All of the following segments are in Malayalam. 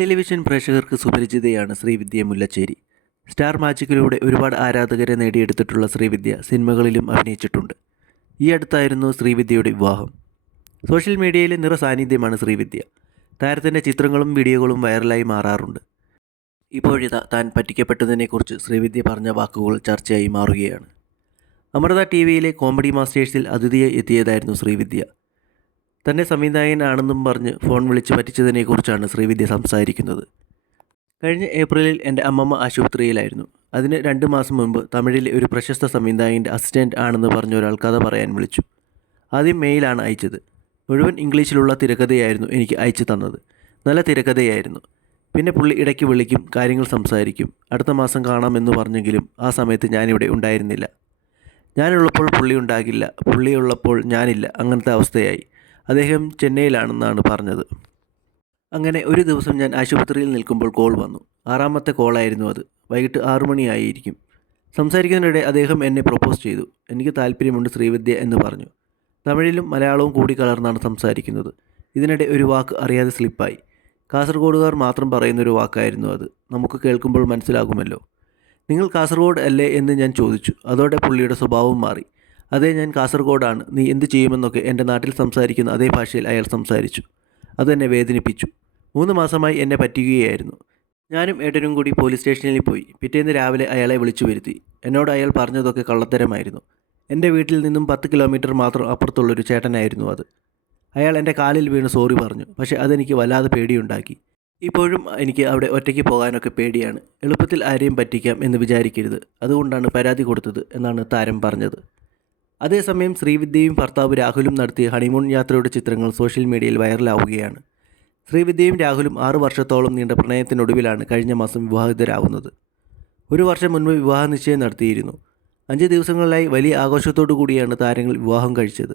ടെലിവിഷൻ പ്രേക്ഷകർക്ക് സുപരിചിതയാണ് ശ്രീവിദ്യ മുല്ലച്ചേരി. സ്റ്റാർ മാജിക്കിലൂടെ ഒരുപാട് ആരാധകരെ നേടിയെടുത്തിട്ടുള്ള ശ്രീവിദ്യ സിനിമകളിലും അഭിനയിച്ചിട്ടുണ്ട്. ഈ അടുത്തായിരുന്നു ശ്രീവിദ്യയുടെ വിവാഹം. സോഷ്യൽ മീഡിയയിലെ നിറ സാന്നിധ്യമാണ് ശ്രീവിദ്യ താരത്തിന്റെ ചിത്രങ്ങളും വീഡിയോകളും വൈറലായി മാറാറുണ്ട്. ഇപ്പോഴിതാ താൻ പറ്റിക്കപ്പെട്ടതിനെക്കുറിച്ച് ശ്രീവിദ്യ പറഞ്ഞ വാക്കുകൾ ചർച്ചയായി മാറുകയാണ്. അമൃത ടി വിയിലെ കോമഡി മാസ്റ്റേഴ്സിൽ അതിഥിയെ എത്തിയതായിരുന്നു ശ്രീവിദ്യ തന്നെ സംവിധായകനാണെന്നും പറഞ്ഞ് ഫോൺ വിളിച്ച് പറ്റിച്ചതിനെക്കുറിച്ചാണ് ശ്രീവിദ്യ സംസാരിക്കുന്നത്. കഴിഞ്ഞ ഏപ്രിലിൽ എന്റെ അമ്മമ്മ ആശുപത്രിയിലായിരുന്നു. അതിന് രണ്ട് മാസം മുമ്പ് തമിഴിലെ ഒരു പ്രശസ്ത സംവിധായകന്റെ അസിസ്റ്റന്റ് ആണെന്ന് പറഞ്ഞ ഒരാൾ കഥ പറയാൻ വിളിച്ചു. ആദ്യം മെയിലാണ് അയച്ചത്. മുഴുവൻ ഇംഗ്ലീഷിലുള്ള തിരക്കഥയായിരുന്നു എനിക്ക് അയച്ചു തന്നത്. നല്ല തിരക്കഥയായിരുന്നു. പിന്നെ പുള്ളി ഇടയ്ക്ക് വിളിക്കും കാര്യങ്ങൾ സംസാരിക്കും. അടുത്ത മാസം കാണാമെന്ന് പറഞ്ഞെങ്കിലും ആ സമയത്ത് ഞാനിവിടെ ഉണ്ടായിരുന്നില്ല. ഞാനുള്ളപ്പോൾ പുള്ളി ഉണ്ടാകില്ല. പുള്ളിയുള്ളപ്പോൾ ഞാനില്ല. അങ്ങനത്തെ അവസ്ഥയായി. അദ്ദേഹം ചെന്നൈയിലാണെന്നാണ് പറഞ്ഞത്. അങ്ങനെ ഒരു ദിവസം ഞാൻ ആശുപത്രിയിൽ നിൽക്കുമ്പോൾ കോൾ വന്നു. ആറാമത്തെ കോളായിരുന്നു അത്. വൈകിട്ട് ആറു മണിയായിരിക്കും. സംസാരിക്കുന്നതിനിടെ അദ്ദേഹം എന്നെ പ്രപ്പോസ് ചെയ്തു. എനിക്ക് താല്പര്യമുണ്ട് ശ്രീവിദ്യ എന്ന് പറഞ്ഞു. തമിഴിലും മലയാളവും കൂടി കലർന്നാണ് സംസാരിക്കുന്നത്. ഇതിനിടെ ഒരു വാക്ക് അറിയാതെ സ്ലിപ്പായി. കാസർഗോഡുകാർ മാത്രം പറയുന്നൊരു വാക്കായിരുന്നു അത്. നമുക്ക് കേൾക്കുമ്പോൾ മനസ്സിലാകുമല്ലോ. നിങ്ങൾ കാസർഗോഡ് അല്ലേ? എന്ന് ഞാൻ ചോദിച്ചു. അതോടെ പുള്ളിയുടെ സ്വഭാവം മാറി. അതെ ഞാൻ കാസർഗോഡാണ്. നീ എന്ത് ചെയ്യുമെന്നൊക്കെ എന്റെ നാട്ടിൽ സംസാരിക്കുന്ന അതേ ഭാഷയിൽ അയാൾ സംസാരിച്ചു. അതെന്നെ വേദനിപ്പിച്ചു. മൂന്ന് മാസമായി എന്നെ പറ്റുകയായിരുന്നു ഞാനും ഏട്ടനും കൂടി പോലീസ് സ്റ്റേഷനിൽ പോയി. പിറ്റേന്ന് രാവിലെ അയാളെ വിളിച്ചു വരുത്തി. എന്നോട് അയാൾ പറഞ്ഞതൊക്കെ കള്ളത്തരമായിരുന്നു. എന്റെ വീട്ടിൽ നിന്നും പത്ത് കിലോമീറ്റർ മാത്രം അപ്പുറത്തുള്ളൊരു ചേട്ടനായിരുന്നു അത്. അയാൾ എന്റെ കാലിൽ വീണ് സോറി പറഞ്ഞു. പക്ഷേ അതെനിക്ക് വല്ലാതെ പേടിയുണ്ടാക്കി. ഇപ്പോഴും എനിക്ക് അവിടെ ഒറ്റയ്ക്ക് പോകാനൊക്കെ പേടിയാണ്. എളുപ്പത്തിൽ ആരെയും പറ്റിക്കാം എന്ന് വിചാരിക്കരുത്. അതുകൊണ്ടാണ് പരാതി കൊടുത്തത് എന്നാണ് താരം പറഞ്ഞത്. അതേസമയം ശ്രീവിദ്യയും ഭർത്താവ് രാഹുലും നടത്തിയ ഹണിമൂൺ യാത്രയുടെ ചിത്രങ്ങൾ സോഷ്യൽ മീഡിയയിൽ വൈറലാവുകയാണ്. ശ്രീവിദ്യയും രാഹുലും ആറു വർഷത്തോളം നീണ്ട പ്രണയത്തിനൊടുവിലാണ് കഴിഞ്ഞ മാസം വിവാഹിതരാകുന്നത് ഒരു വർഷം മുൻപ് വിവാഹ നിശ്ചയം നടത്തിയിരുന്നു. അഞ്ച് ദിവസങ്ങളിലായി വലിയ ആഘോഷത്തോടു കൂടിയാണ് താരങ്ങൾ വിവാഹം കഴിച്ചത്.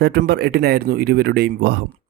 സെപ്റ്റംബർ എട്ടിനായിരുന്നു ഇരുവരുടെയും വിവാഹം.